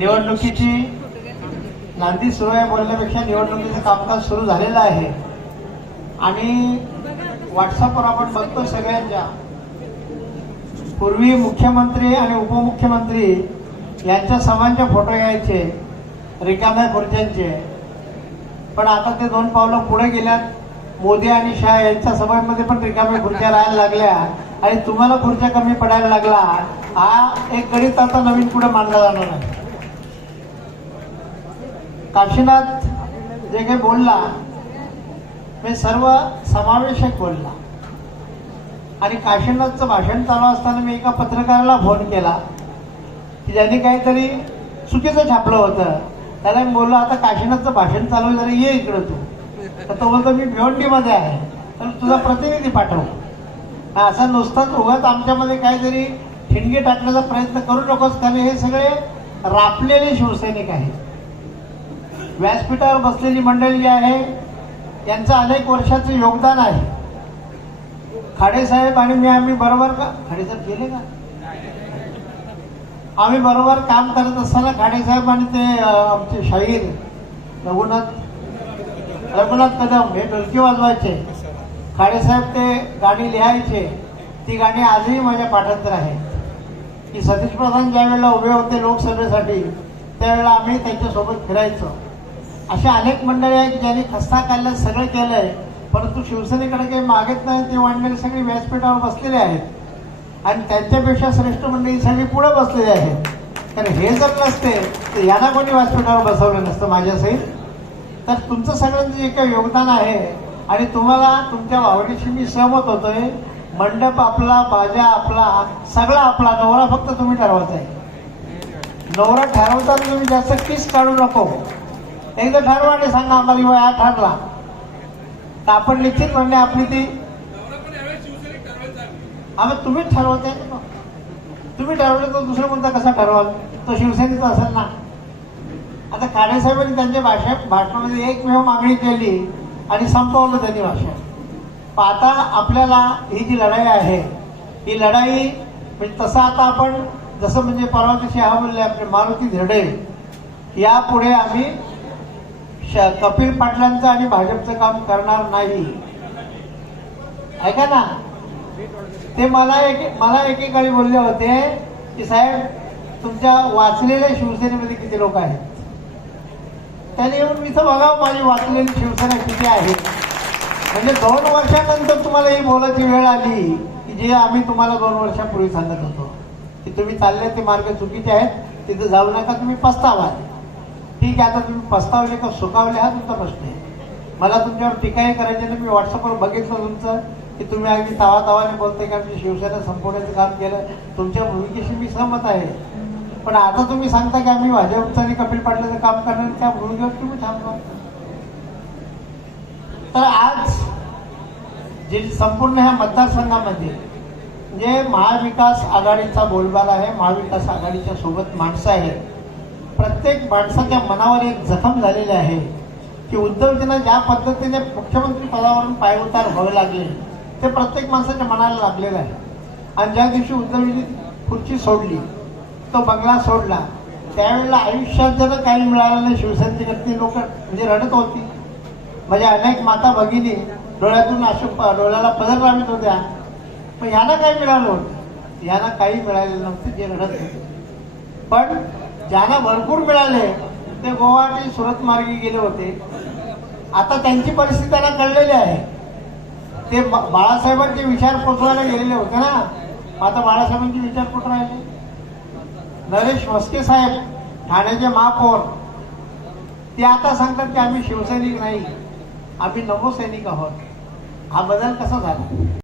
निवडणुकीची नांदी सुरू आहे बोलण्यापेक्षा निवडणुकीचं कामकाज सुरू झालेलं आहे. आणि व्हॉट्सअपवर आपण बघतो सगळ्यांच्या. पूर्वी मुख्यमंत्री आणि उपमुख्यमंत्री यांच्या सभांचे फोटो यायचे रिकाम्या खुर्च्यांचे. पण आता ते दोन पावलं पुढे गेल्यात. मोदी आणि शाह यांच्या सभांमध्ये पण रिकाम्या खुर्च्या राहायला लागल्या. आणि तुम्हाला खुर्च्या कमी पडायला लागला. हा एक गणित आता नवीन पुढे मांडला जाणार नाही काशीनाथ जे काही बोलला मी सर्व समावेशक बोलला. आणि काशीनाथचं भाषण चालू असताना मी एका पत्रकाराला फोन केला की ज्यांनी काहीतरी चुकीचं छापलं होतं. त्याला मी बोललो आता काशीनाथचं भाषण चालू जरा ये इकडं तू. तर तो बोलतो मी भिवंडीमध्ये आहे तर तुझा प्रतिनिधी पाठव. असं नुसतंच उगाच आमच्यामध्ये काहीतरी ठिणगी टाकण्याचा प्रयत्न करू नकोस कारण हे सगळे रापलेले शिवसैनिक आहेत. व्यासपीठावर बसलेली मंडळी जी आहे. यांचं अनेक वर्षाचं योगदान आहे. खाडे साहेब आणि मी आम्ही बरोबर का? खाडे साहेब गेले का? आम्ही बरोबर काम करत असताना खाडे साहेब आणि ते आमचे शाहीर रघुनाथ रघुनाथ कदम हे डोलकी वाजवायचे. खाडे साहेब ते गाणी लिहायचे. ती गाणी आजही माझ्या पाठांतर आहेत. की सतीश प्रधान ज्या वेळेला उभे होते लोकसभेसाठी त्यावेळेला आम्ही त्यांच्यासोबत फिरायचो. अशा अनेक मंडळी आहेत ज्यांनी खस्ता काढल्यात सगळं केलंय परंतु शिवसेनेकडे काही मागत नाही ते मांडणारे सगळे व्यासपीठावर बसलेले आहेत. आणि त्यांच्यापेक्षा श्रेष्ठ मंडळी सगळी पुढे बसलेले आहेत. कारण हे जर नसते तर यांना कोणी व्यासपीठावर बसवलं नसतं माझ्यासहित तर तुमचं सगळ्यांचं जे काही योगदान आहे. आणि तुम्हाला तुमच्या भावनेशी मी सहमत होतोय. मंडप आपला बाजा आपला सगळा आपला नवरा फक्त तुम्ही ठरवत आहे नवरा ठरवताना तुम्ही जास्त किस काढू नको. एकदा ठरवा आणि सांगा आम्हाला विभाग हा ठरला तर आपण निश्चित म्हणणे आपली ती आम्ही तुम्हीच ठरवते तुम्ही ठरवलं तर दुसरं कोणता कसा ठरवाल? तो शिवसेनेचा असेल ना. आता काळे साहेबांनी त्यांच्या भाषा भाषणामध्ये एकमेव मागणी केली आणि संपवलं त्यांनी भाषण. आता आपल्याला ही जी लढाई आहे ही लढाई म्हणजे तसं आता आपण जसं म्हणजे परवा दिवशी हा बोलले आपले मारुती धडे यापुढे आम्ही कपिल पाटलांचं आणि भाजपचं काम करणार नाही. ऐका ना. ते मला एक मला एकेकाळी बोलले होते की साहेब तुमच्या वाचलेल्या शिवसेनेमध्ये किती लोक आहेत? त्याने येऊन मी तर बघावं माझी वाचलेली शिवसेना किती आहे. म्हणजे दोन वर्षानंतर तुम्हाला ही बोलायची वेळ आली की जे आम्ही तुम्हाला दोन वर्षापूर्वी सांगत होतो. की तुम्ही चालले ते मार्ग चुकीचे आहेत तिथे जाऊ नका तुम्ही पस्तावा. ठीक आहे आता तुम्ही पस्तावले का सुकावले हा तुमचा प्रश्न आहे. मला तुमच्यावर टीकाही करायची नाही मी व्हॉट्सअपवर बघितलं तुमचं की तुम्ही अगदी तावा तावाने बोलताय की आमची शिवसेना संपवण्याचं काम केलं. तुमच्या भूमिकेशी मी सहमत आहे. पण आता तुम्ही सांगता की आम्ही भाजपचं आणि कपिल पाटलाचं काम करणार त्या भूमिकेवर तुम्ही थांबलो तर आज जे संपूर्ण ह्या मतदारसंघामध्ये जे महाविकास आघाडीचा बोलबाला आहे महाविकास आघाडीच्या सोबत माणसं आहेत प्रत्येक माणसाच्या मनावर एक जखम झालेली आहे की उद्धवजींना ज्या पद्धतीने मुख्यमंत्री पदावरून पायउतार व्हावे लागले ते प्रत्येक माणसाच्या मनाला लागलेलं आहे. आणि ज्या दिवशी उद्धवजी खुर्ची सोडली तो बंगला सोडला त्यावेळेला आयुष्यात जर काही मिळालं नाही शिवसेनेकडे लोक म्हणजे रडत होती. म्हणजे अनेक माता भगिनी डोळ्यातून अशोक डोळ्याला पदर लावत होत्या. पण यांना काय मिळालं होतं. यांना काही मिळालेलं नव्हतं जे रडत होते. पण ज्यांना भरपूर मिळाले ते गुवाहाटी सुरत मार्गी गेले होते. आता त्यांची परिस्थिती त्यांना कळलेली आहे. ते बाळासाहेबांचे विचार पोचवायला गेलेले होते ना. आता बाळासाहेबांचे विचार कुठं राहिले नरेश म्हस्के साहेब ठाण्याचे महापौर. ते आता सांगतात की आम्ही शिवसैनिक नाही. आम्ही नवसैनिक आहोत. हा बदल कसा झाला?